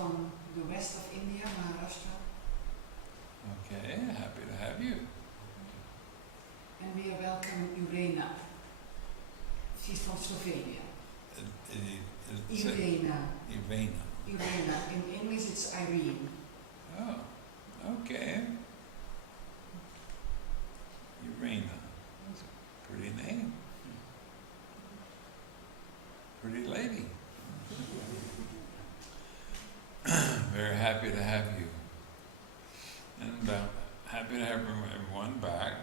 from the west of India, Maharashtra. Okay, happy to have you. And we welcome Irena. She's from Slovenia. Irena. Irena. Irena. In English it's Irene. Oh, okay. Irena. That's a pretty name. Pretty lady. Very happy to have you. And happy to have everyone back.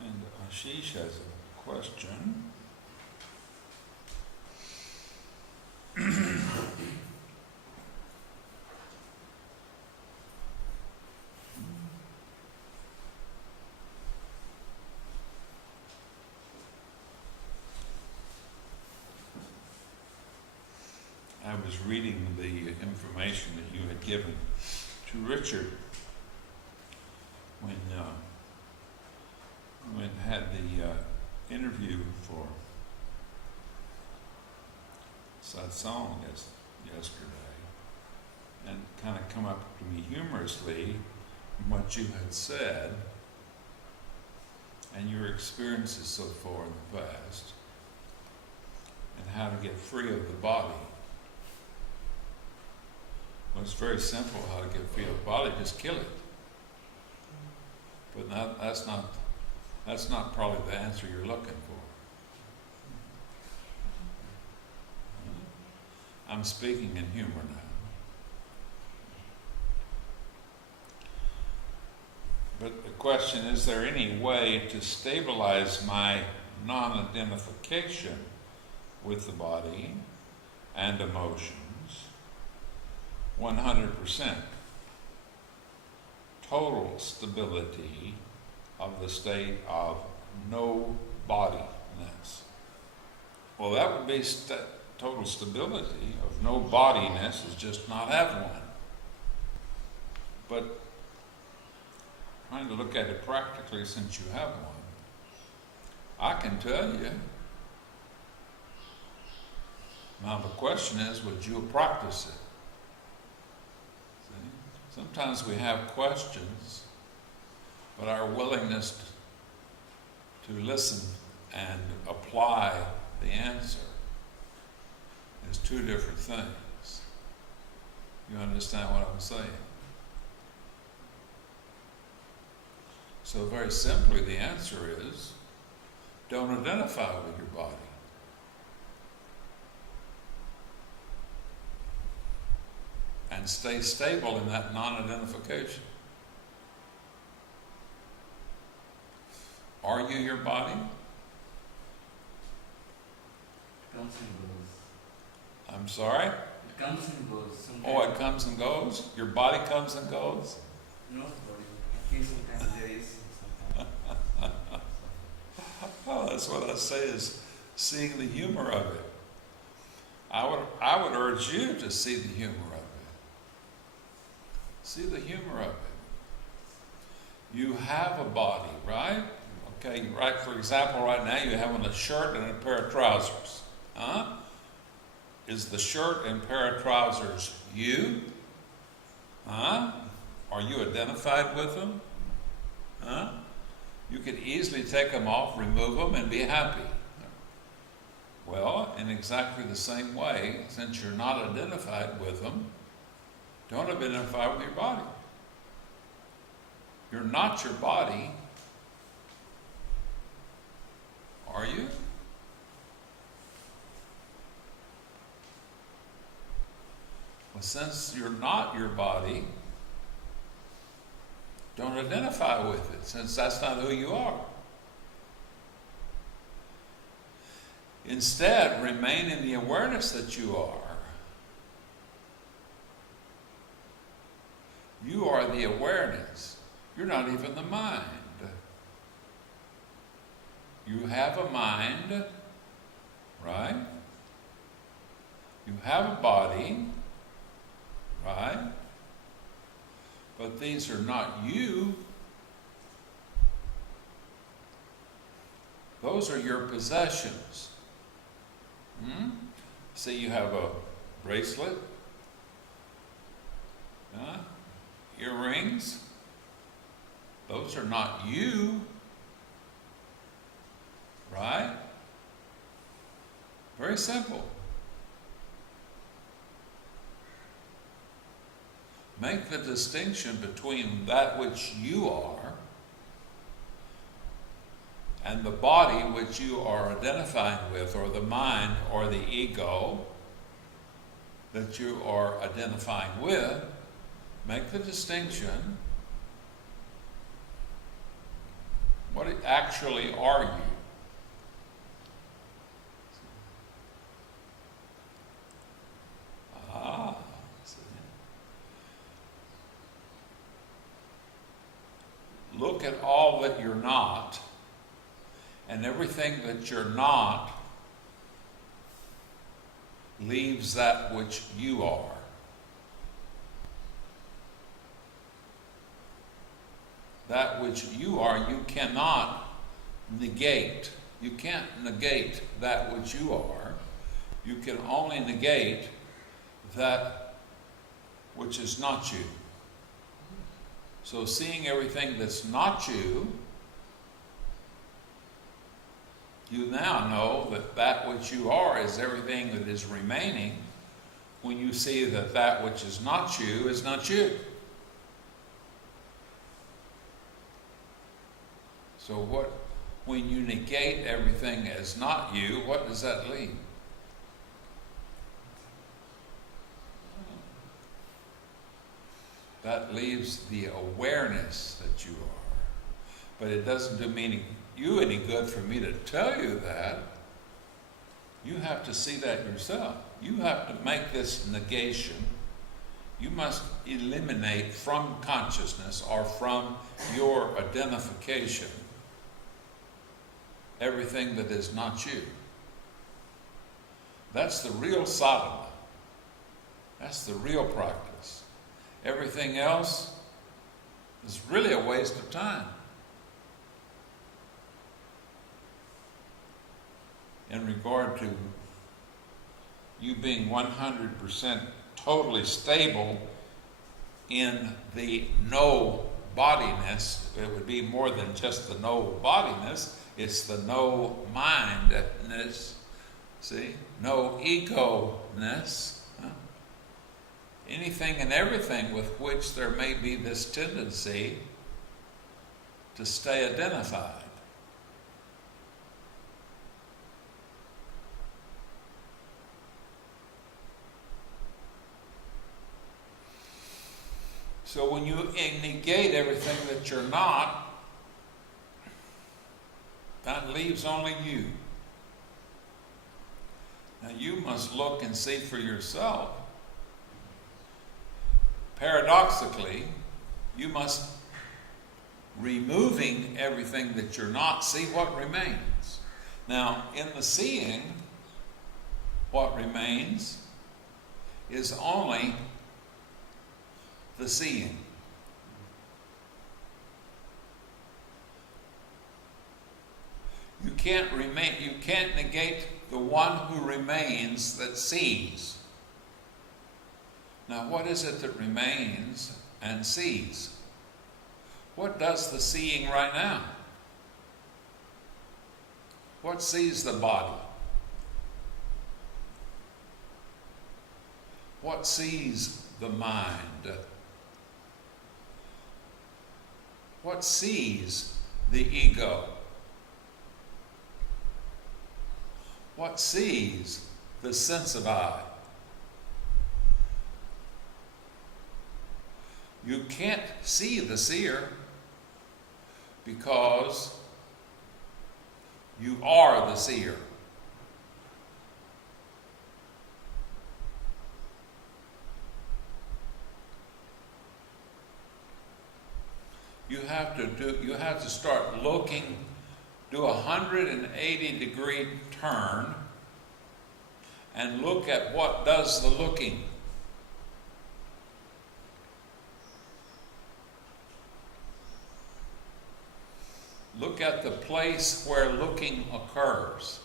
And Ashish has a question. I was reading the information that you had given to Richard when had the interview for Satsang yesterday, and kind of come up to me humorously from what you had said and your experiences so far in the past, and how to get free of the body. Well, it's very simple how to get free of the body, just kill it. But that's not probably the answer you're looking for. I'm speaking in humor now. But the question, is there any way to stabilize my non-identification with the body and emotions 100%? Total stability of the state of no bodiness. Well, that would be total stability of no bodiness is just not have one. But trying to look at it practically, since you have one, I can tell you. Now the question is, would you practice it? See? Sometimes we have questions, but our willingness to listen and apply the answer is two different things. You understand what I'm saying? So very simply, the answer is, don't identify with your body. And stay stable in that non-identification. Are you your body? It comes and goes. I'm sorry? It comes and goes. Sometimes Oh, it comes and goes? Your body comes and goes? no, but sometimes there is. Sometimes. Oh, that's what I say, is seeing the humor of it. I would urge you to see the humor of it. See the humor of it. You have a body, right? Okay, right, for example, right now you have on a shirt and a pair of trousers. Huh? Is the shirt and pair of trousers you? Huh? Are you identified with them? Huh? You could easily take them off, remove them, and be happy. Well, in exactly the same way, since you're not identified with them, don't identify with your body. You're not your body, are you? Well, since you're not your body, don't identify with it, since that's not who you are. Instead, remain in the awareness that you are. You are the awareness. You're not even the mind. You have a mind, right? You have a body, right? But these are not you. Those are your possessions. See, you have a bracelet, earrings. Those are not you, right? Very simple. Make the distinction between that which you are and the body which you are identifying with, or the mind or the ego that you are identifying with. Make the distinction. What actually are you? Look at all that you're not, and everything that you're not leaves that which you are. That which you are, you cannot negate. You can't negate that which you are. You can only negate that which is not you. So seeing everything that's not you, you now know that that which you are is everything that is remaining when you see that that which is not you is not you. So when you negate everything as not you, what does that leave? That leaves the awareness that you are. But it doesn't do you any good for me to tell you that. You have to see that yourself. You have to make this negation. You must eliminate from consciousness or from your identification everything that is not you. That's the real sadhana. That's the real practice. Everything else is really a waste of time. In regard to you being 100% totally stable in the no bodiness, it would be more than just the no bodiness, it's the no mindness, see, no ego-ness. Anything and everything with which there may be this tendency to stay identified. So when you negate everything that you're not, that leaves only you. Now you must look and see for yourself. Paradoxically, you must, removing everything that you're not, see what remains. Now, in the seeing, what remains is only the seeing. You can't negate the one who remains that sees. Now, what is it that remains and sees? What does the seeing right now? What sees the body? What sees the mind? What sees the ego? What sees the sense of I? You can't see the seer because you are the seer. You have to start looking, do a 180-degree turn and look at what does the looking. Look at the place where looking occurs.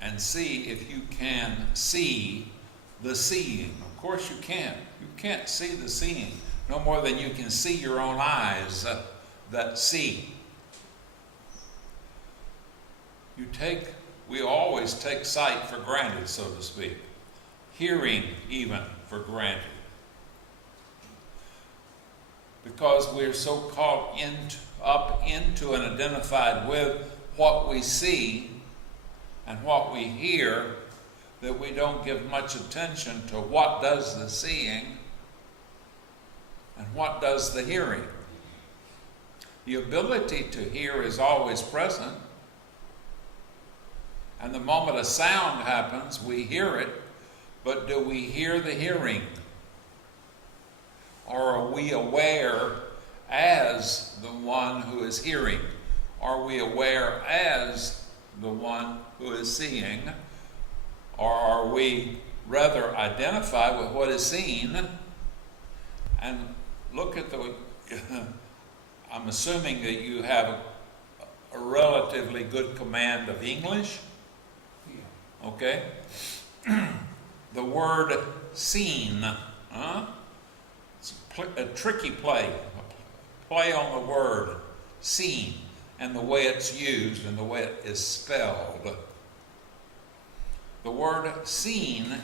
And see if you can see the seeing. Of course you can't. You can't see the seeing no more than you can see your own eyes that see. We always take sight for granted, so to speak. Hearing even for granted. Because we're so caught up into and identified with what we see and what we hear that we don't give much attention to what does the seeing and what does the hearing. The ability to hear is always present. And the moment a sound happens, we hear it, but do we hear the hearing? Or are we aware as the one who is hearing? Are we aware as the one who is seeing? Or are we rather identified with what is seen? And look at I'm assuming that you have a relatively good command of English. Okay? The word seen, it's a tricky play on the word seen and the way it's used and the way it is spelled. The word seen,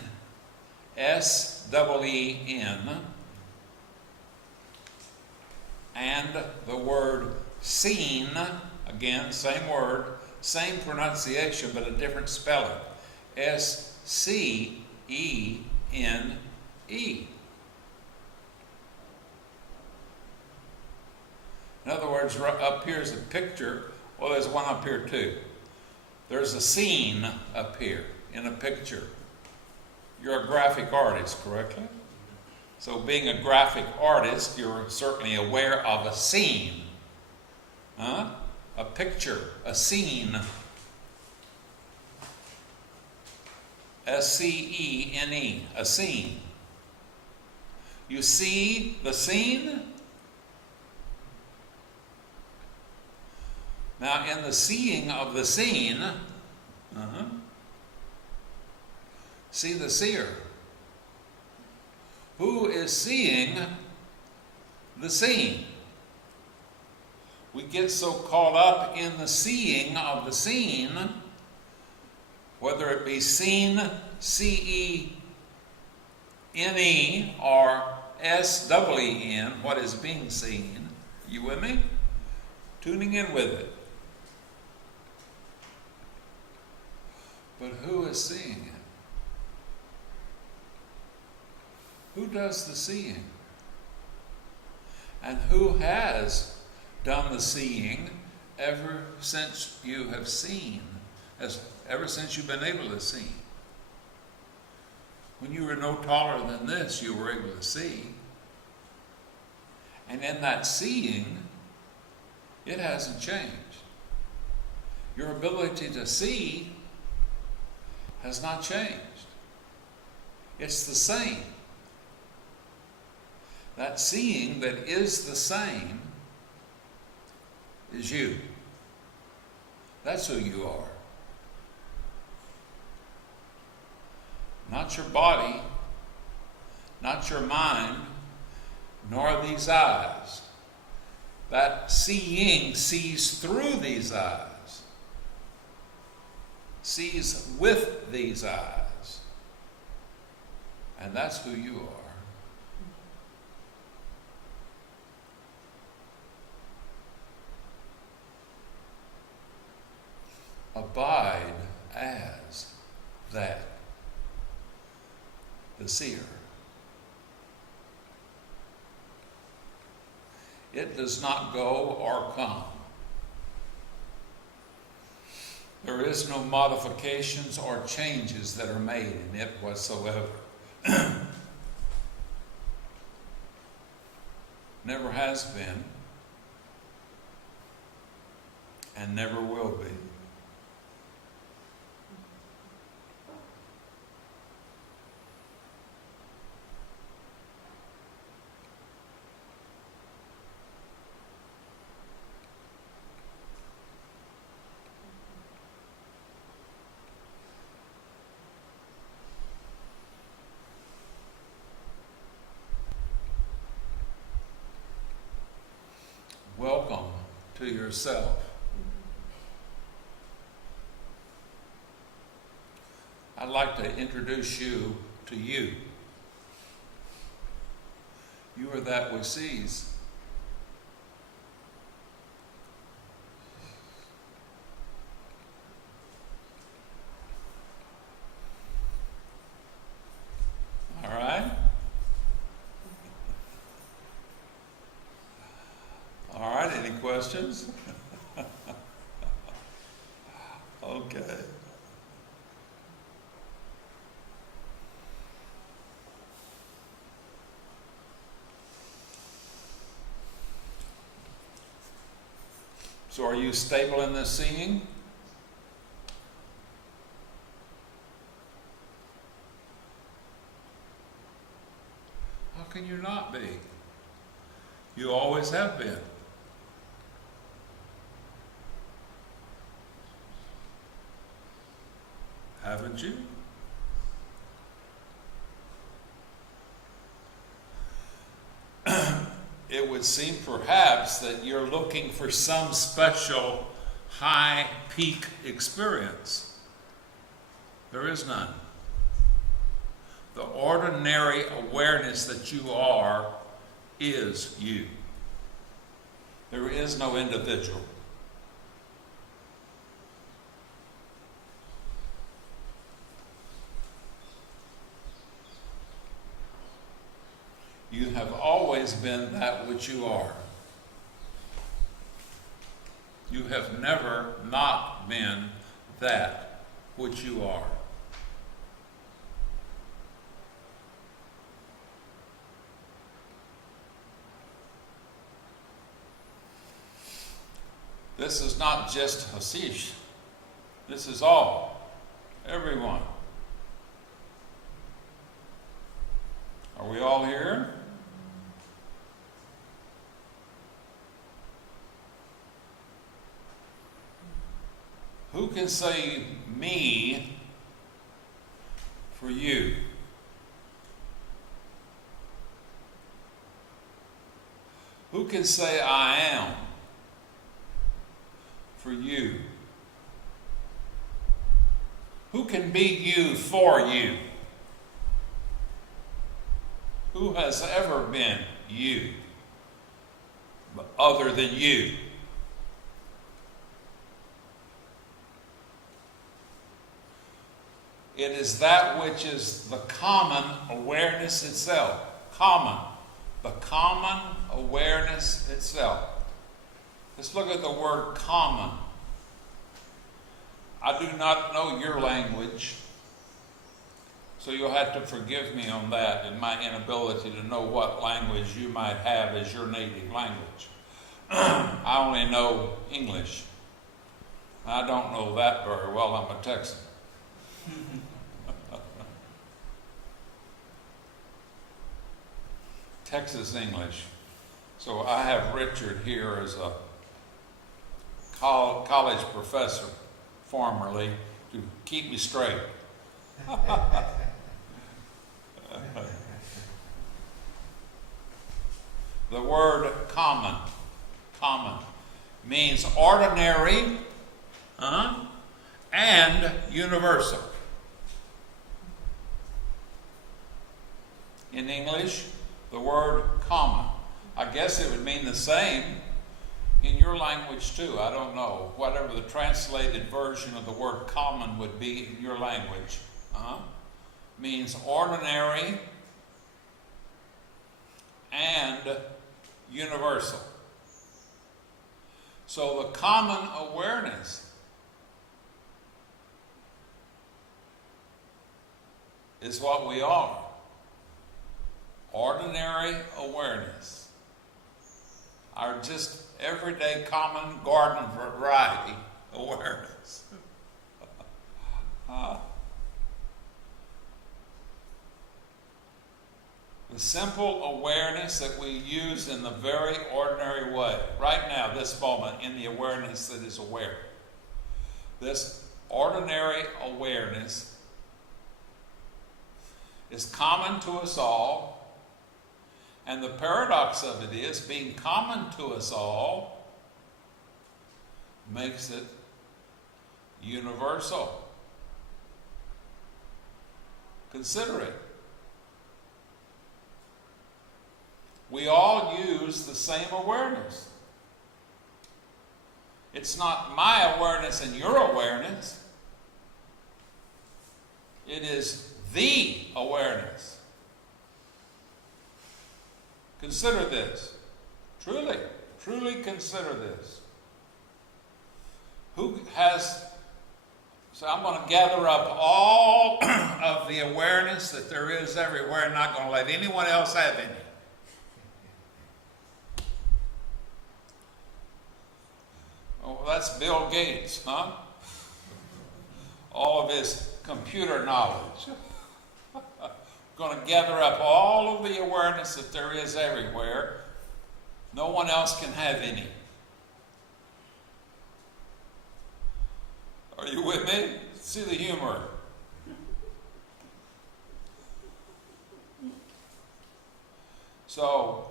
S-E-E-N, and the word seen, again, same word, same pronunciation, but a different spelling. S-C-E-N-E. In other words, up here is a picture. Well, there's one up here too. There's a scene up here in a picture. You're a graphic artist, correctly? So being a graphic artist, you're certainly aware of a scene. A picture, a scene. S-C-E-N-E, a scene. You see the scene? Now, in the seeing of the scene, see the seer. Who is seeing the scene? We get so caught up in the seeing of the scene, whether it be seen, C-E-N-E, or S-E-E-N, what is being seen. You with me? Tuning in with it. But who is seeing it? Who does the seeing? And who has done the seeing ever since you have seen, ever since you've been able to see? When you were no taller than this, you were able to see. And in that seeing, it hasn't changed. Your ability to see has not changed. It's the same. That seeing that is the same is you. That's who you are. Not your body, not your mind, nor these eyes. That seeing sees through these eyes, sees with these eyes. And that's who you are. Abide as that, the seer. It does not go or come. There is no modifications or changes that are made in it whatsoever. Never has been, and never will be. welcome to yourself. I'd like to introduce you to you. You are that which sees. All right? All right, any questions? Okay. So are you stable in this seeing? How can you not be? You always have been. Haven't you? It would seem perhaps that you're looking for some special high peak experience. There is none. The ordinary awareness that you are is you. There is no individual. You have always been that which you are. You have never not been that which you are. This is not just Hasish. This is all. Everyone. Are we all here? Who can say me for you? Who can say I am for you? Who can be you for you? Who has ever been you other than you? It is that which is the common awareness itself. Common. The common awareness itself. Let's look at the word common. I do not know your language, so you'll have to forgive me on that and my inability to know what language you might have as your native language. I only know English. I don't know that very well. I'm a Texan. Texas English. So I have Richard here as a college professor, formerly, to keep me straight. The word common means ordinary and universal. In English, the word common. I guess it would mean the same in your language too. I don't know. Whatever the translated version of the word common would be in your language. Means ordinary and universal. So the common awareness is what we are. Ordinary awareness. Our just everyday common garden variety awareness. The simple awareness that we use in the very ordinary way. Right now, this moment, in the awareness that is aware. This ordinary awareness is common to us all, And the paradox of it is, being common to us all makes it universal. Consider it. We all use the same awareness. It's not my awareness and your awareness. It is the awareness. Consider this. Truly, truly consider this. Who has... So I'm going to gather up all of the awareness that there is everywhere and not going to let anyone else have any. Oh, that's Bill Gates, huh? All of his computer knowledge. Going to gather up all of the awareness that there is everywhere. No one else can have any. Are you with me? See the humor. So,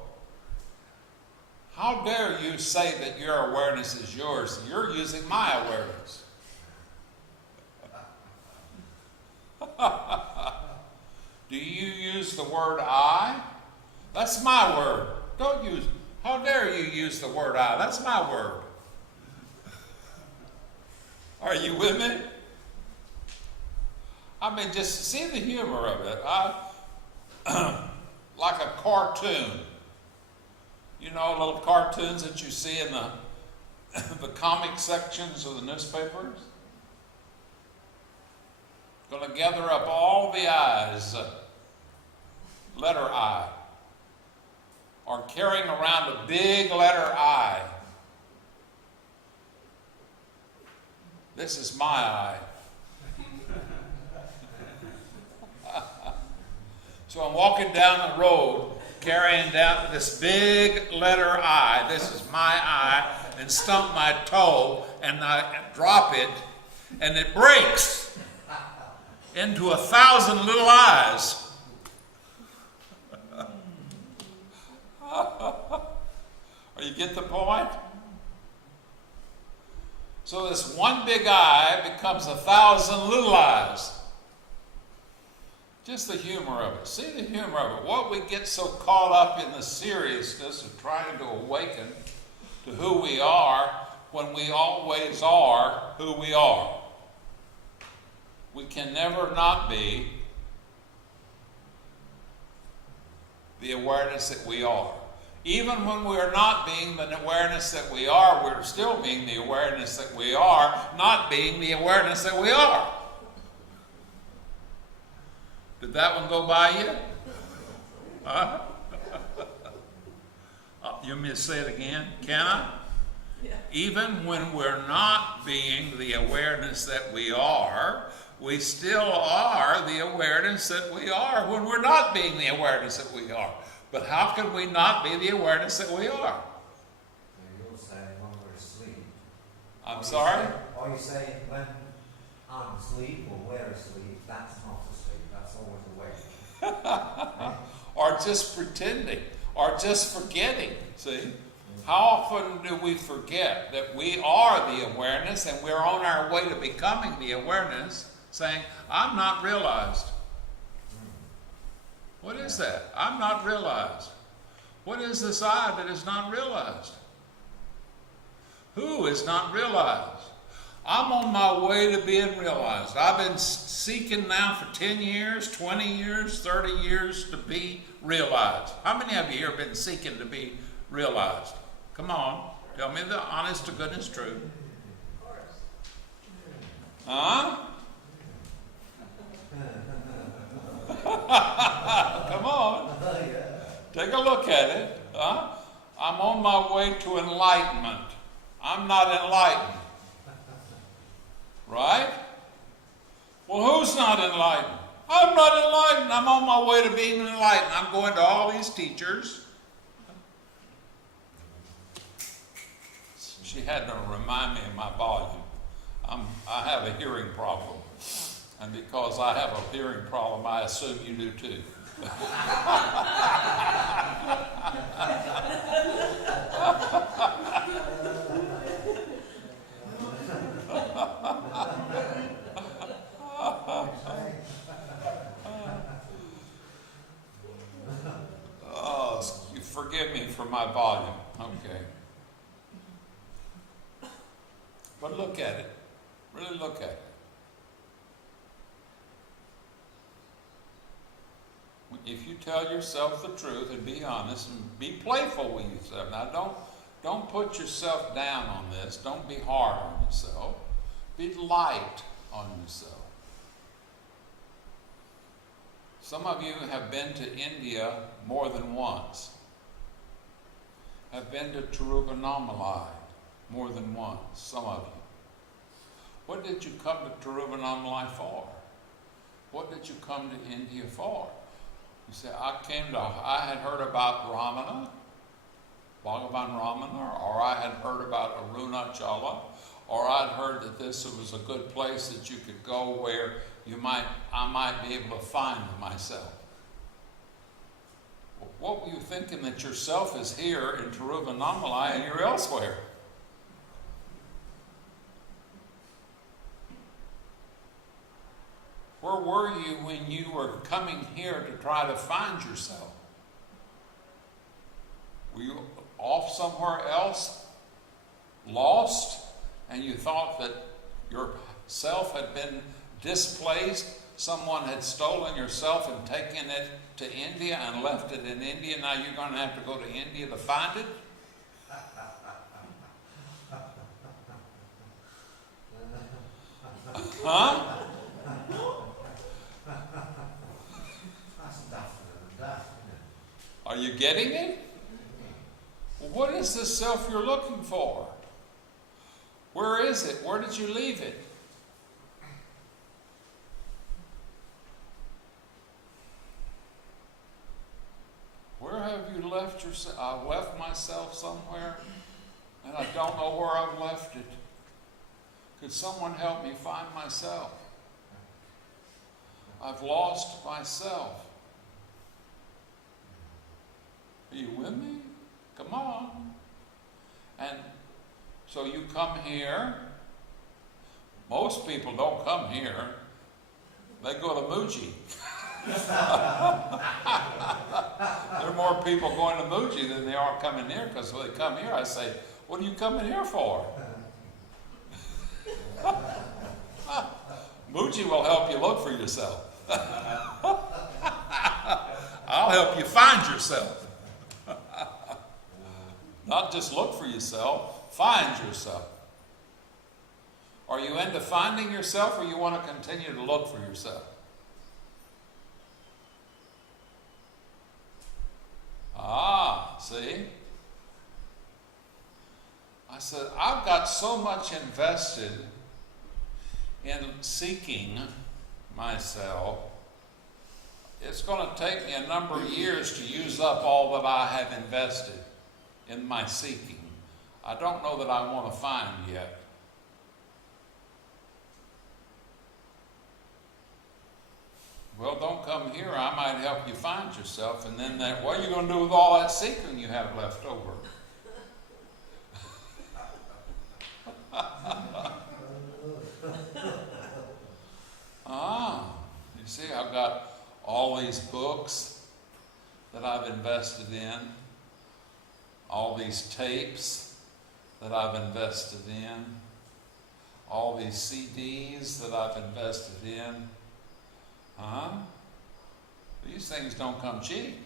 how dare you say that your awareness is yours? You're using my awareness. Do you use the word I? That's my word. Don't use. How dare you use the word I? That's my word. Are you with me? I mean, just see the humor of it. Like a cartoon. You know, little cartoons that you see in the comic sections of the newspapers? Going to gather up all the I's, letter I, or carrying around a big letter I. This is my I. So I'm walking down the road carrying down this big letter I. This is my I, and stump my toe, and I drop it, and it breaks into 1,000 little eyes. Or you get the point? So this one big eye becomes 1,000 little eyes. Just the humor of it. See the humor of it. What we get so caught up in the seriousness of trying to awaken to who we are when we always are who we are. We can never not be the awareness that we are. Even when we are not being the awareness that we are, we're still being the awareness that we are, not being the awareness that we are. Did that one go by you? Huh? You want me to say it again? Can I? Yeah. Even when we're not being the awareness that we are, we still are the awareness that we are when we're not being the awareness that we are. But how can we not be the awareness that we are? You're saying when we're asleep. I'm sorry? Are you saying when I'm asleep or we're asleep, that's not asleep, that's always awake? Or just pretending, or just forgetting, see? How often do we forget that we are the awareness and we're on our way to becoming the awareness, saying, I'm not realized. What is that? I'm not realized. What is this I that is not realized? Who is not realized? I'm on my way to being realized. I've been seeking now for 10 years, 20 years, 30 years to be realized. How many of you have been seeking to be realized? Come on, tell me the honest to goodness truth. Huh? Come on. Take a look at it. Huh? I'm on my way to enlightenment. I'm not enlightened. Right? Well, who's not enlightened? I'm not enlightened. I'm on my way to being enlightened. I'm going to all these teachers. She had to remind me of my volume. I have a hearing problem. And because I have a hearing problem, I assume you do too. Oh, you forgive me for my volume. Okay. But look at it. Really look at it. If you tell yourself the truth and be honest and be playful with yourself. Now don't put yourself down on this. Don't be hard on yourself. Be light on yourself. Some of you have been to India more than once. Have been to Tiruvannamalai more than once. Some of you. What did you come to Tiruvannamalai for? What did you come to India for? You say, I had heard about Ramana, Bhagavan Ramana, or I had heard about Arunachala, or I'd heard that this was a good place that you could go where I might be able to find myself. What were you thinking that yourself is here in Tiruvannamalai and you're elsewhere? Where were you when you were coming here to try to find yourself? Were you off somewhere else, lost, and you thought that yourself had been displaced? Someone had stolen yourself and taken it to India and left it in India. Now you're going to have to go to India to find it? Huh? Are you getting it? Well, what is this self you're looking for? Where is it? Where did you leave it? Where have you left yourself? I left myself somewhere, and I don't know where I've left it. Could someone help me find myself? I've lost myself. Are you with me? Come on. And so you come here. Most people don't come here. They go to Muji. There are more people going to Muji than there are coming here, because when they come here, I say, what are you coming here for? Muji will help you look for yourself. I'll help you find yourself. Not just look for yourself, find yourself. Are you into finding yourself, or you want to continue to look for yourself? See? I said, I've got so much invested in seeking myself. It's going to take me a number of years to use up all that I have invested in my seeking. I don't know that I want to find yet. Well, don't come here. I might help you find yourself. And then what are you going to do with all that seeking you have left over? You see, I've got all these books that I've invested in, all these tapes that I've invested in, all these CDs that I've invested in. These things don't come cheap.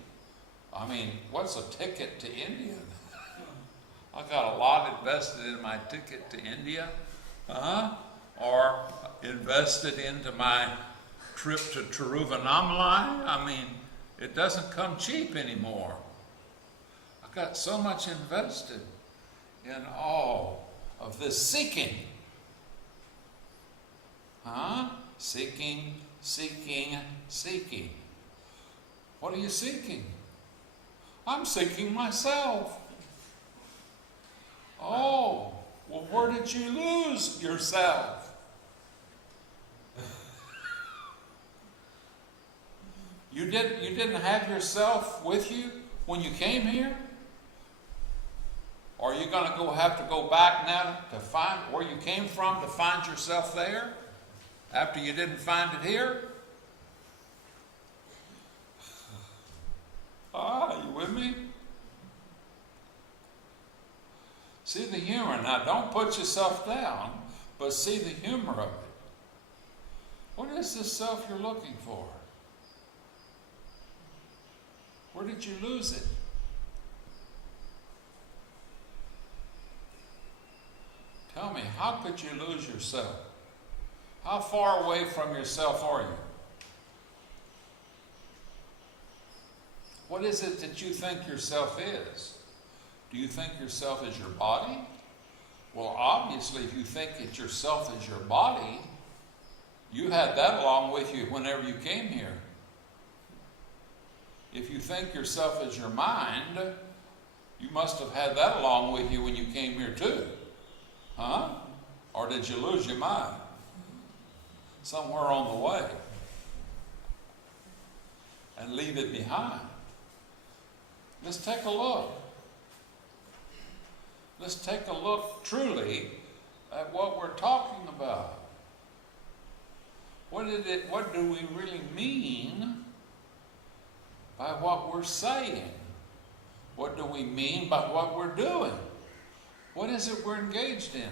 I mean, what's a ticket to India? I got a lot invested in my ticket to India, or invested into my trip to Tiruvannamalai. I mean, it doesn't come cheap anymore. I've got so much invested in all of this seeking. Seeking, seeking, seeking. What are you seeking? I'm seeking myself. Oh, well, where did you lose yourself? You didn't have yourself with you when you came here? Or are you going to have to go back now to find where you came from to find yourself there after you didn't find it here? You with me? See the humor. Now, don't put yourself down, but see the humor of it. What is this self you're looking for? Where did you lose it? Tell me, how could you lose yourself? How far away from yourself are you? What is it that you think yourself is? Do you think yourself is your body? Well, obviously, if you think that yourself is your body, you had that along with you whenever you came here. If you think yourself as your mind, you must have had that along with you when you came here too. Huh? Or did you lose your mind somewhere on the way and leave it behind? Let's take a look. Let's take a look truly at what we're talking about. What do we really mean by what we're saying? What do we mean by what we're doing? What is it we're engaged in?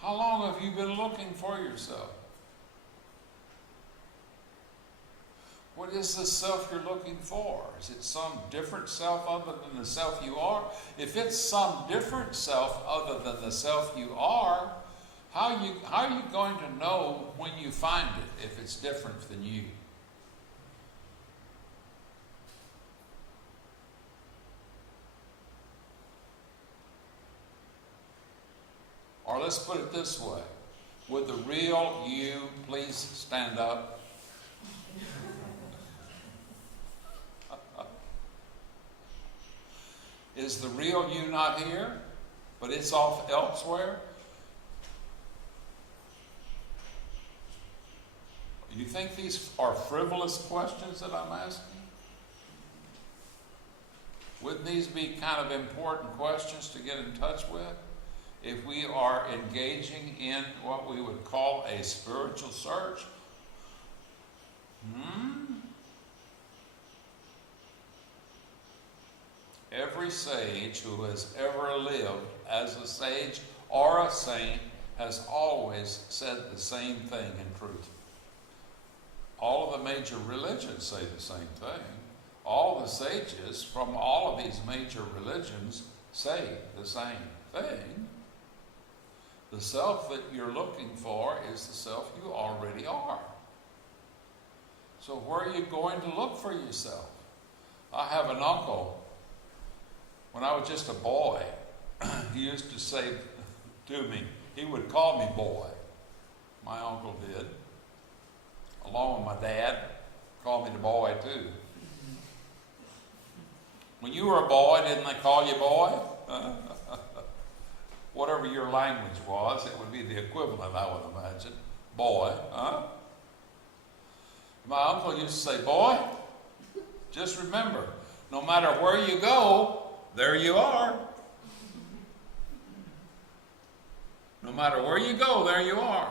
How long have you been looking for yourself? What is the self you're looking for? Is it some different self other than the self you are? If it's some different self other than the self you are, how are you going to know when you find it if it's different than you? Or let's put it this way. Would the real you please stand up? Is the real you not here, but it's off elsewhere? You think these are frivolous questions that I'm asking? Wouldn't these be kind of important questions to get in touch with if we are engaging in what we would call a spiritual search? Every sage who has ever lived as a sage or a saint has always said the same thing in truth. All of the major religions say the same thing. All the sages from all of these major religions say the same thing. The self that you're looking for is the self you already are. So where are you going to look for yourself? I have an uncle. When I was just a boy, he used to say to me, he would call me boy. My uncle did. Along with my dad, called me the boy too. When you were a boy, didn't they call you boy? Whatever your language was, it would be the equivalent, I would imagine. Boy, huh? My uncle used to say, boy, just remember, no matter where you go, there you are. No matter where you go, there you are.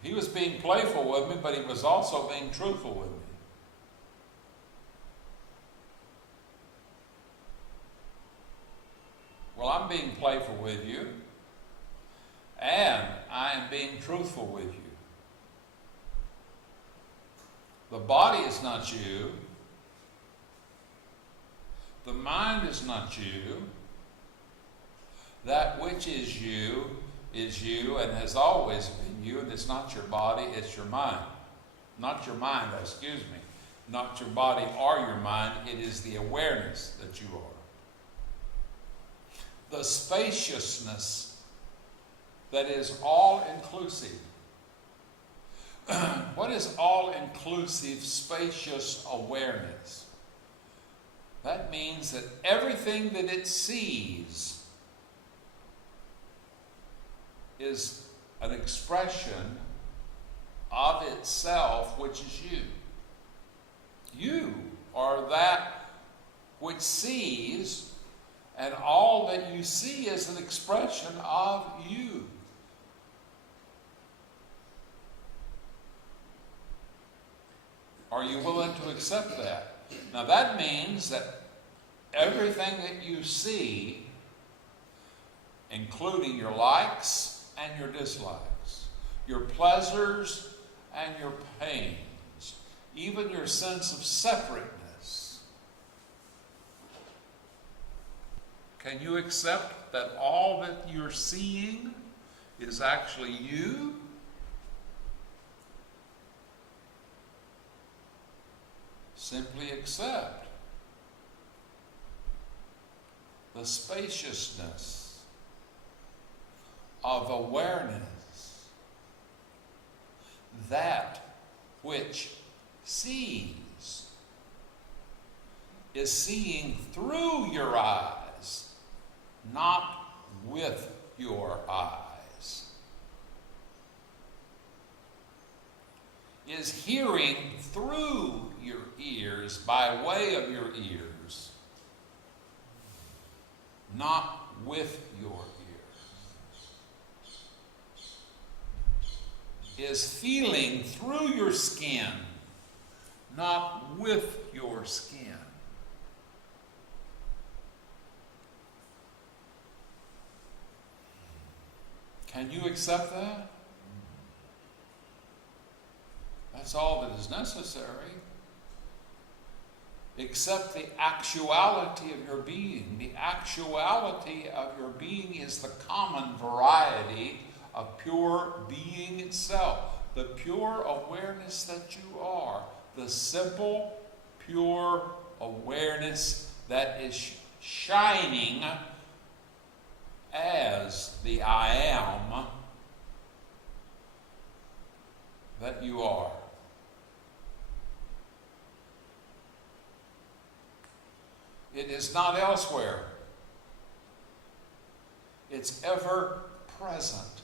He was being playful with me, but he was also being truthful with me. Well, I'm being playful with you, and I am being truthful with you. The body is not you. The mind is not you. That which is you and has always been you, and it's not your body, it's your mind. Not your mind, excuse me. Not your body or your mind, it is the awareness that you are. The spaciousness that is all-inclusive. What is all-inclusive, spacious awareness? That means that everything that it sees is an expression of itself, which is you. You are that which sees, and all that you see is an expression of you. Are you willing to accept that? Now that means that everything that you see, including your likes and your dislikes, your pleasures and your pains, even your sense of separateness, can you accept that all that you're seeing is actually you? Simply accept the spaciousness of awareness, that which sees is seeing through your eyes, not with your eyes. Is hearing through your ears, by way of your ears, not with your ears. Is feeling through your skin, not with your skin. Can you accept that? That's all that is necessary. Accept the actuality of your being. The actuality of your being is the common variety of pure being itself. The pure awareness that you are. The simple, pure awareness that is shining as the I am that you are. It is not elsewhere. It's ever present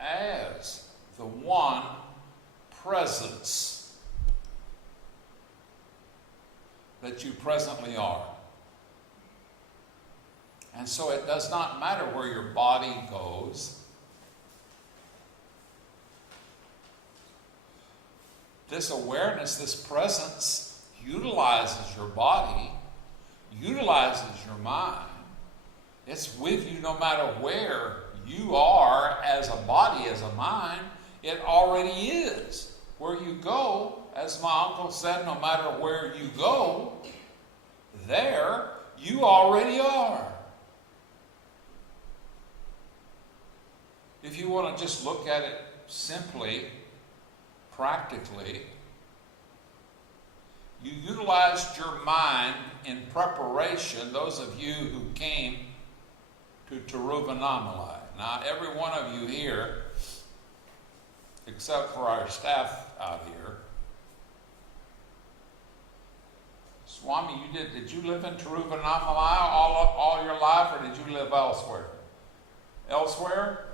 as the one presence that you presently are. And so it does not matter where your body goes. This awareness, this presence, utilizes your body, utilizes your mind. It's with you no matter where you are as a body, as a mind. It already is. Where you go, as my uncle said, no matter where you go, there you already are. If you want to just look at it simply, practically, you utilized your mind in preparation, those of you who came to Tiruvannamalai. Now, every one of you here, except for our staff out here, Swami, did you live in Tiruvannamalai all your life, or did you live elsewhere? Elsewhere?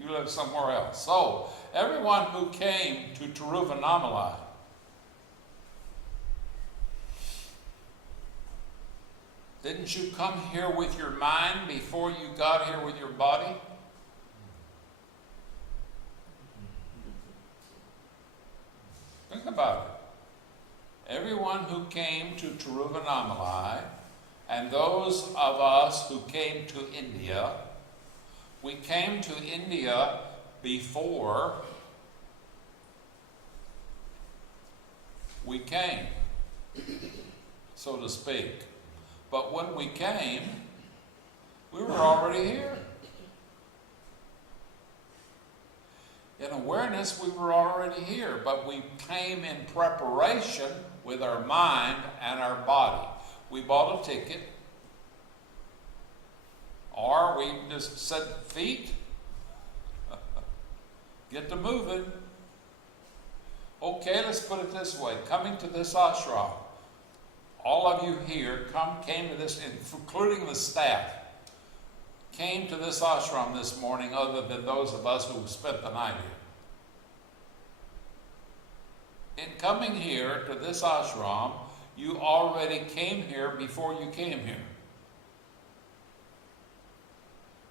You live somewhere else. So, everyone who came to Tiruvannamalai, didn't you come here with your mind before you got here with your body? Think about it. Everyone who came to Tiruvannamalai, and those of us who came to India, we came to India before we came, so to speak. But when we came, we were already here. In awareness, we were already here, but we came in preparation with our mind and our body. We bought a ticket, or we just said, feet, get to moving. Okay, let's put it this way. Coming to this ashram, all of you here came to this, including the staff, came to this ashram this morning other than those of us who spent the night in coming here to this ashram, you already came here before you came here.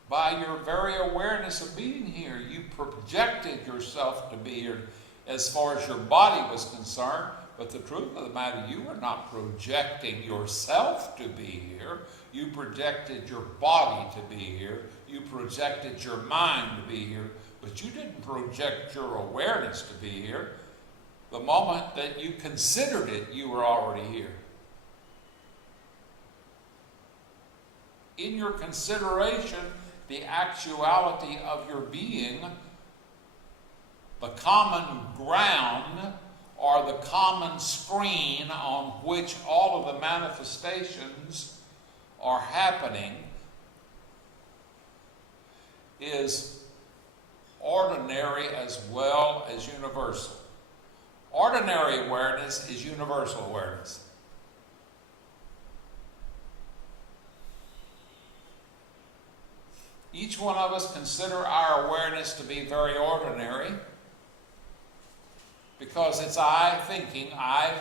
By your very awareness of being here, you projected yourself to be here as far as your body was concerned. But the truth of the matter, you were not projecting yourself to be here. You projected your body to be here. You projected your mind to be here. But you didn't project your awareness to be here. The moment that you considered it, you were already here. In your consideration, the actuality of your being, the common ground or the common screen on which all of the manifestations are happening, is ordinary as well as universal. Ordinary awareness is universal awareness. Each one of us consider our awareness to be very ordinary because it's I thinking, I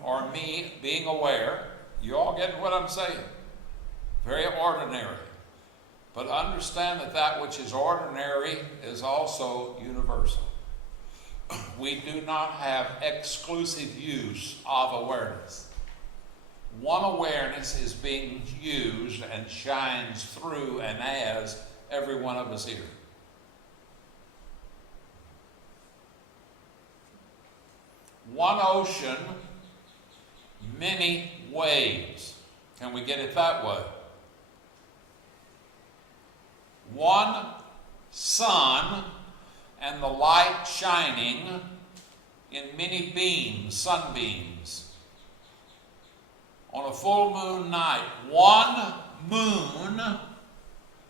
or me being aware. You all get what I'm saying? Very ordinary. But understand that that which is ordinary is also universal. We do not have exclusive use of awareness. One awareness is being used and shines through and as every one of us here. One ocean, many waves. Can we get it that way? One sun and the light shining in many beams, sunbeams. On a full moon night, one moon,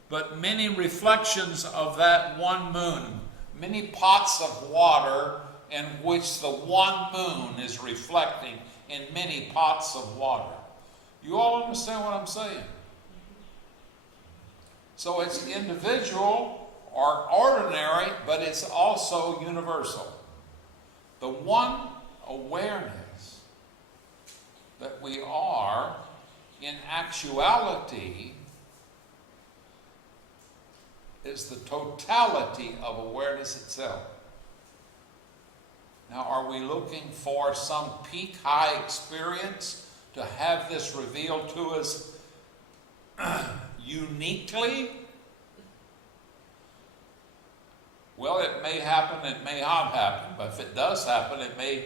but many reflections of that one moon. Many pots of water in which the one moon is reflecting in many pots of water. You all understand what I'm saying? So it's individual or ordinary, but it's also universal. The one awareness that we are in actuality is the totality of awareness itself. Now, are we looking for some peak high experience to have this revealed to us uniquely? Well, it may happen, it may not happen, but if it does happen, it may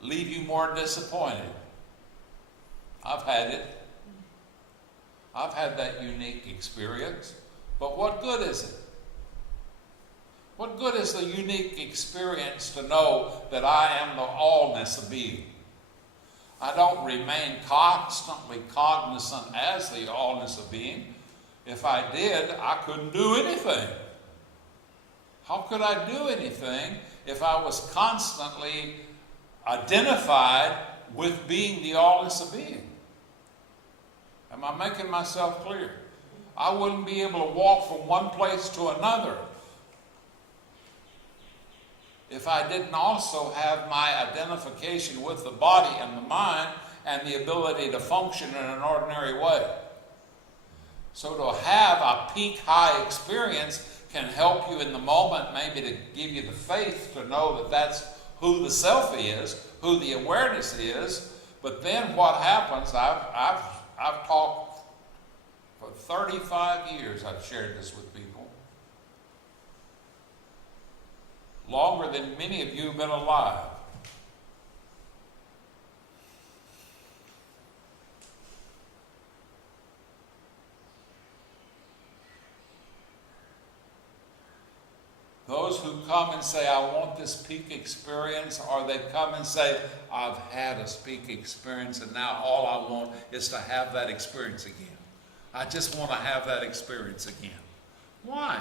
leave you more disappointed. I've had it. I've had that unique experience. But what good is it? What good is the unique experience to know that I am the allness of being? I don't remain constantly cognizant as the allness of being. If I did, I couldn't do anything. How could I do anything if I was constantly identified with being the allness of being? Am I making myself clear? I wouldn't be able to walk from one place to another if I didn't also have my identification with the body and the mind and the ability to function in an ordinary way. So to have a peak high experience can help you in the moment, maybe to give you the faith to know that that's who the self is, who the awareness is. But then what happens, I've talked for 35 years, I've shared this with people. Longer than many of you have been alive. Those who come and say, I want this peak experience, or they come and say, I've had a peak experience and now all I want is to have that experience again. I just want to have that experience again. Why?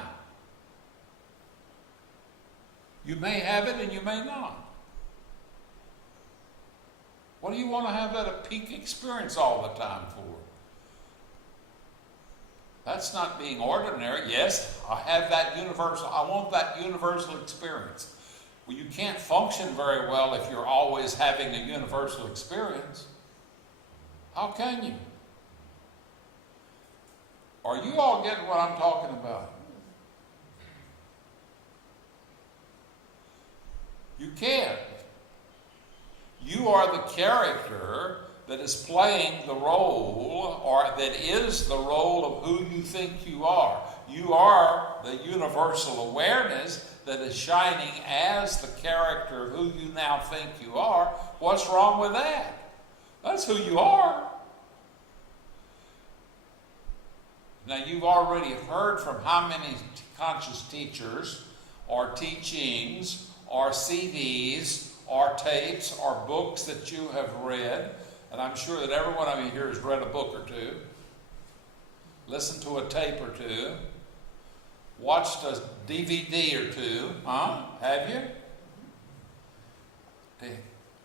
You may have it and you may not. What do you want to have that a peak experience all the time for? That's not being ordinary. Yes, I have that universal. I want that universal experience. Well, you can't function very well if you're always having a universal experience. How can you? Are you all getting what I'm talking about? You can't. You are the character that is playing the role, or that is the role of who you think you are. You are the universal awareness that is shining as the character of who you now think you are. What's wrong with that? That's who you are. Now, you've already heard from how many conscious teachers or teachings or CDs or tapes or books that you have read, and I'm sure that every one of you here has read a book or two, listened to a tape or two, watched a DVD or two, huh? Have you?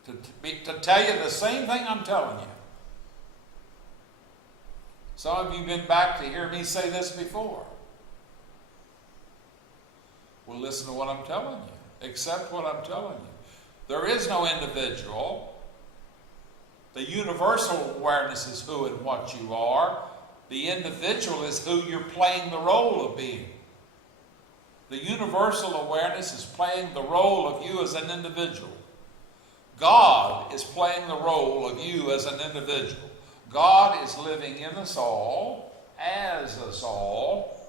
To tell you the same thing I'm telling you. Some of you have been back to hear me say this before. Well, listen to what I'm telling you. Accept what I'm telling you. There is no individual. The universal awareness is who and what you are. The individual is who you're playing the role of being. The universal awareness is playing the role of you as an individual. God is playing the role of you as an individual. God is living in us all, as us all,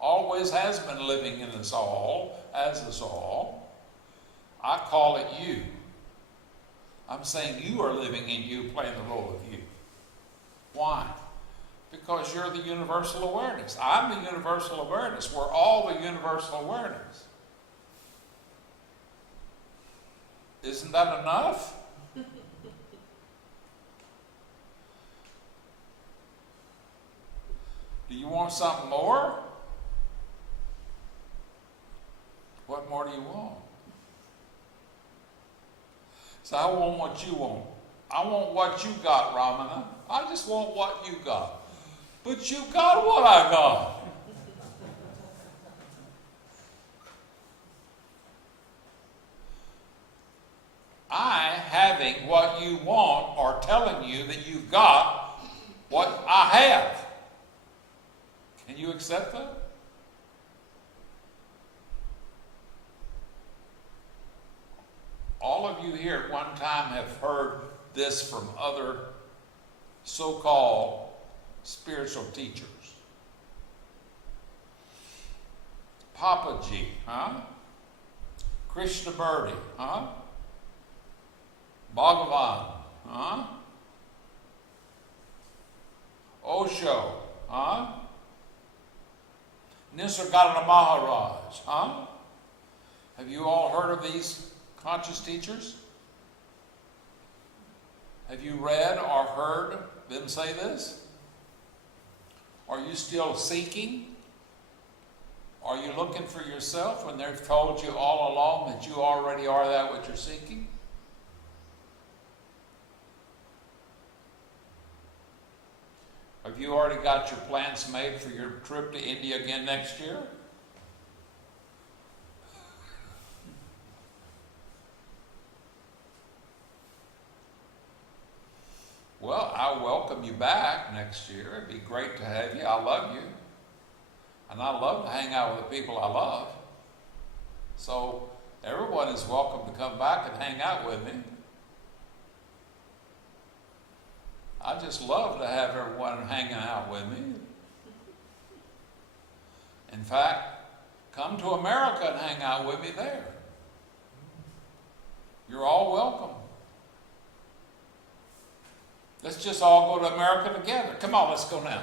always has been living in us all, as us all. I call it you. I'm saying you are living in you, playing the role of you. Why? Because you're the universal awareness. I'm the universal awareness. We're all the universal awareness. Isn't that enough? Do you want something more? What more do you want? So I want what you want. I want what you got, Ramana. I just want what you got. But you got what I got. I, having what you want, or telling you that you've got what I have. Can you accept that? All of you here at one time have heard this from other so-called spiritual teachers. Papaji, huh? Krishnamurti, huh? Bhagavan, huh? Osho, huh? Nisargadatta Maharaj, huh? Have you all heard of these conscious teachers? Have you read or heard them say this? Are you still seeking? Are you looking for yourself when they've told you all along that you already are that which you're seeking? Have you already got your plans made for your trip to India again next year? Well, I welcome you back next year. It'd be great to have you. I love you. And I love to hang out with the people I love. So everyone is welcome to come back and hang out with me. I just love to have everyone hanging out with me. In fact, come to America and hang out with me there. You're all welcome. Let's just all go to America together. Come on, let's go now.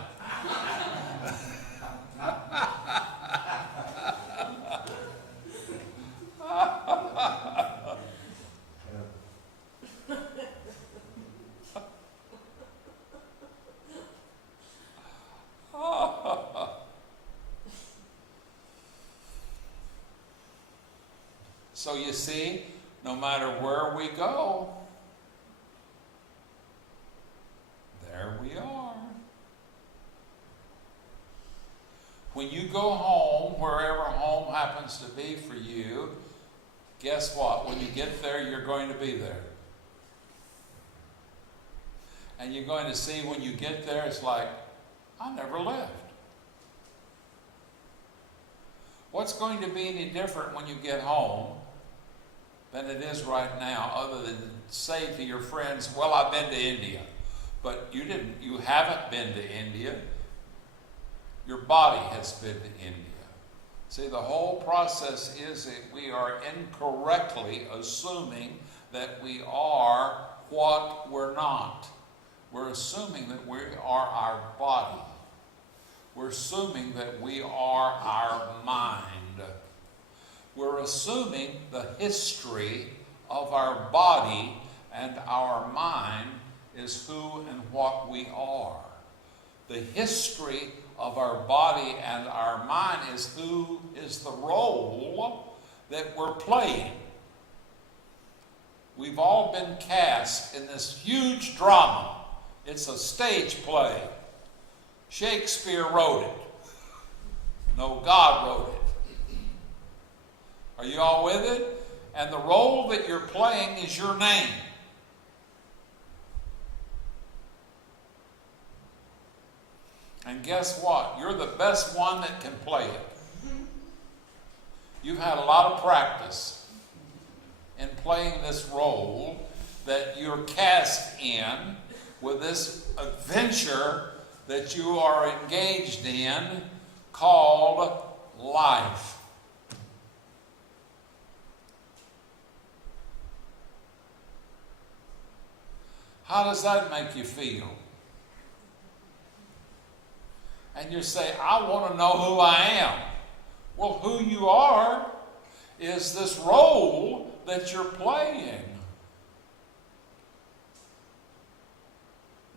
So you see, no matter where we go, there we are. When you go home, wherever home happens to be for you, guess what? When you get there, you're going to be there. And you're going to see when you get there, it's like, I never left. What's going to be any different when you get home than it is right now, other than say to your friends, well, I've been to India. But you haven't been to India. Your body has been to India. See, the whole process is that we are incorrectly assuming that we are what we're not. We're assuming that we are our body. We're assuming that we are our mind. We're assuming the history of our body and our mind is who and what we are. The history of our body and our mind is who is the role that we're playing. We've all been cast in this huge drama. It's a stage play. Shakespeare wrote it. No, God wrote it. Are you all with it? And the role that you're playing is your name. And guess what? You're the best one that can play it. You've had a lot of practice in playing this role that you're cast in with this adventure that you are engaged in called life. How does that make you feel? And you say, I want to know who I am. Well, who you are is this role that you're playing.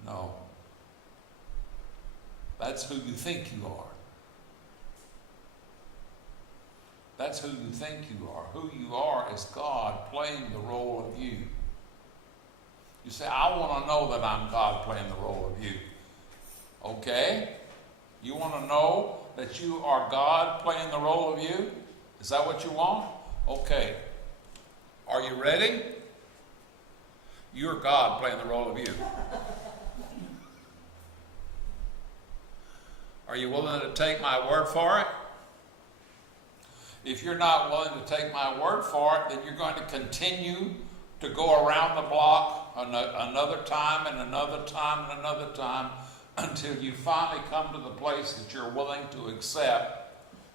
No. That's who you think you are. That's who you think you are. Who you are is God playing the role of you. You say, I want to know that I'm God playing the role of you. Okay? You want to know that you are God playing the role of you? Is that what you want? Okay. Are you ready? You're God playing the role of you. Are you willing to take my word for it? If you're not willing to take my word for it, then you're going to continue to go around the block another time and another time and another time until you finally come to the place that you're willing to accept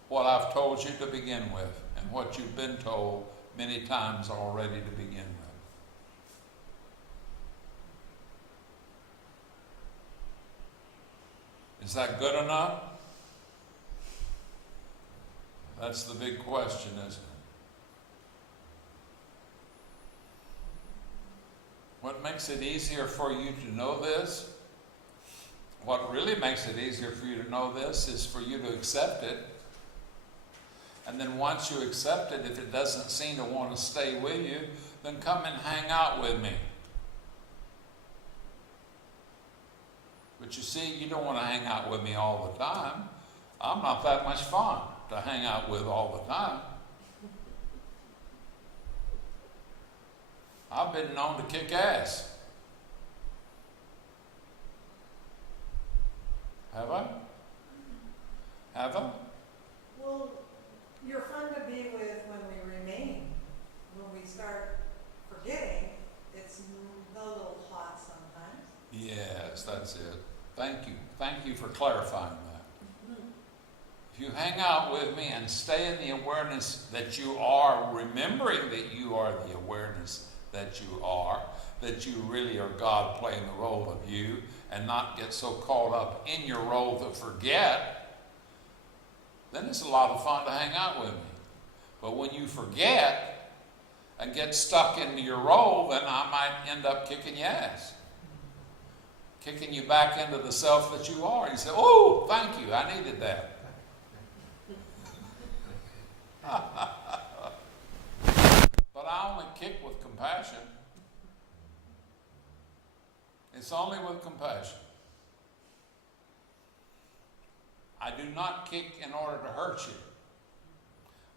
what I've told you to begin with and what you've been told many times already to begin with. Is that good enough? That's the big question, isn't it? What makes it easier for you to know this? What really makes it easier for you to know this is for you to accept it. And then once you accept it, if it doesn't seem to want to stay with you, then come and hang out with me. But you see, you don't want to hang out with me all the time. I'm not that much fun to hang out with all the time. I've been known to kick ass. Have I? Have I? Well, you're fun to be with when we remain. When we start forgetting, it's a little hot sometimes. Yes, that's it. Thank you. Thank you for clarifying that. If you hang out with me and stay in the awareness that you are, remembering that you are the awareness that you are, that you really are God playing the role of you, and not get so caught up in your role to forget, then it's a lot of fun to hang out with me. But when you forget and get stuck into your role, then I might end up kicking your ass. Kicking you back into the self that you are. And you say, oh, thank you, I needed that. But I only kick with compassion. It's only with compassion. I do not kick in order to hurt you.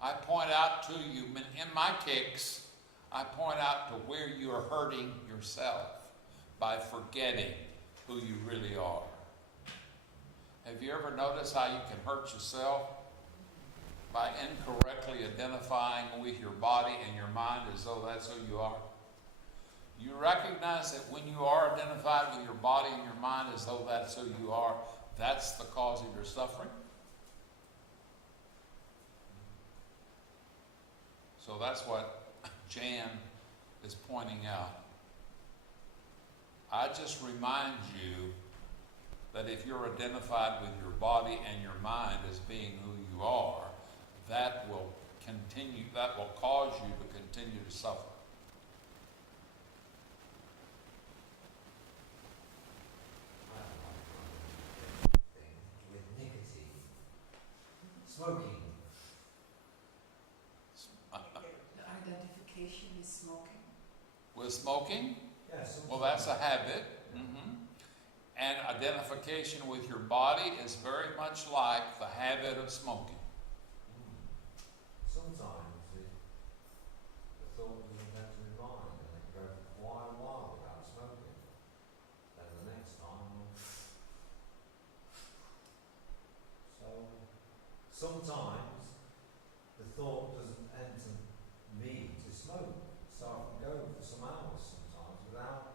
I point out to you, in my kicks, I point out to where you are hurting yourself by forgetting who you really are. Have you ever noticed how you can hurt yourself by incorrectly identifying with your body and your mind as though that's who you are? You recognize that when you are identified with your body and your mind as though that's who you are, that's the cause of your suffering? So that's what Jan is pointing out. I just remind you that if you're identified with your body and your mind as being who you are, that will cause you to continue to suffer. Thing with nicotine, smoking. The identification is smoking. With smoking, Yes. well, that's a habit. And identification with your body is very much like the habit of smoking. Sometimes the thought doesn't enter in mind, and it goes quite a while without smoking. Then the next time, so sometimes the thought doesn't enter me to smoke, so I can go for some hours sometimes without.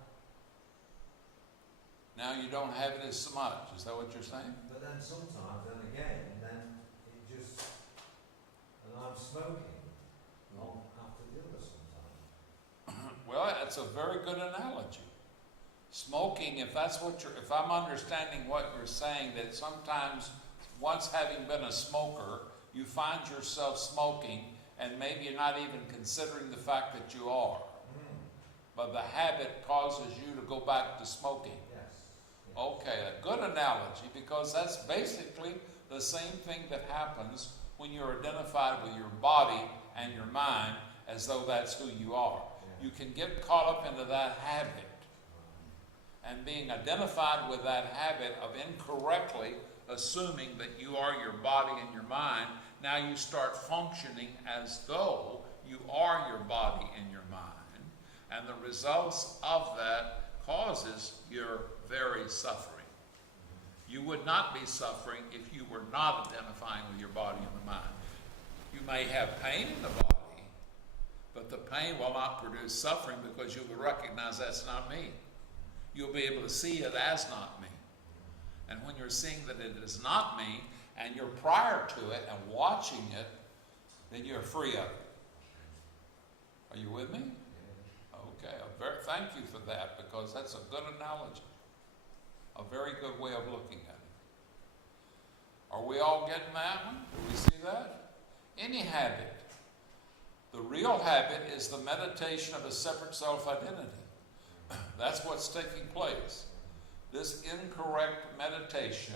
Now you don't have it as much. Is that what you're saying? But then sometimes, then again, then it just, and I'm smoking long after the other sometimes. Well, that's a very good analogy. Smoking, if I'm understanding what you're saying, that sometimes once having been a smoker, you find yourself smoking and maybe you're not even considering the fact that you are. But the habit causes you to go back to smoking. Yes. Okay, a good analogy, because that's basically the same thing that happens when you're identified with your body and your mind as though that's who you are. You can get caught up into that habit, and being identified with that habit of incorrectly assuming that you are your body and your mind, now you start functioning as though you are your body and your mind. And the results of that causes your very suffering. You would not be suffering if you were not identifying with your body and the mind. You may have pain in the body, but the pain will not produce suffering because you will recognize that's not me. You'll be able to see it as not me. And when you're seeing that it is not me, and you're prior to it and watching it, then you're free of it. Are you with me? Okay, thank you for that, because that's a good analogy. A very good way of looking at it. Are we all getting that one? Do we see that? Any habit. The real habit is the meditation of a separate self-identity. That's what's taking place. This incorrect meditation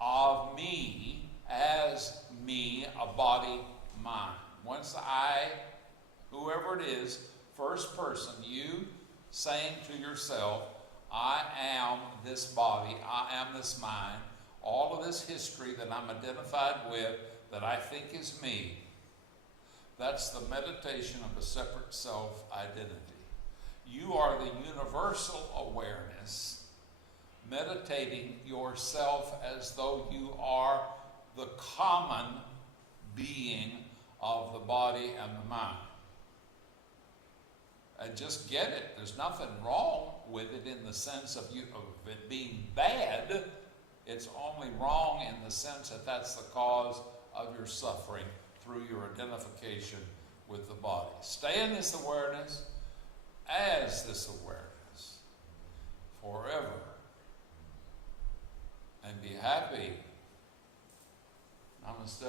of me as me, a body, mind. Once I, whoever it is, first person, you saying to yourself, I am this body, I am this mind, all of this history that I'm identified with, that I think is me, that's the meditation of a separate self-identity. You are the universal awareness, meditating yourself as though you are the common being of the body and the mind. And just get it. There's nothing wrong with it in the sense of it being bad. It's only wrong in the sense that that's the cause of your suffering through your identification with the body. Stay in this awareness as this awareness forever. And be happy. Namaste.